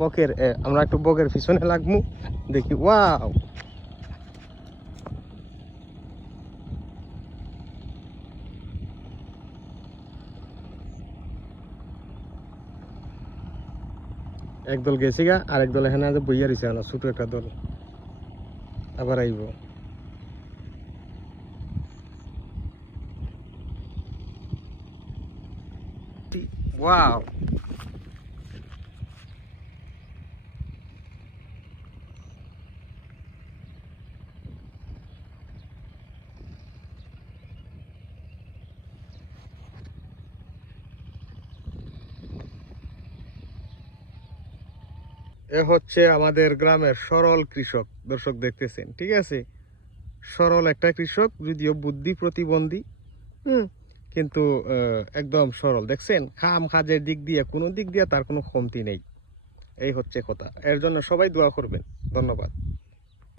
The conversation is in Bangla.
বকের আমরা একটু বকের পিছনে লাগবো, দেখি। ওয়াও, একদল গেছি গা, আর একদল এখানে আছে বইয়া রয়েছে, না ছোট একটা দল আবার আইব। ওয়াও, এ হচ্ছে আমাদের গ্রামের সরল কৃষক, দর্শক দেখতেছেন, ঠিক আছে। সরল একটা কৃষক, যদিও বুদ্ধি প্রতিবন্ধী, কিন্তু একদম সরল। দেখছেন, খাম কাজের দিক দিয়ে কোনো দিক দিয়ে তার কোনো কমতি নেই। এই হচ্ছে কথা। এর জন্য সবাই দোয়া করবেন। ধন্যবাদ।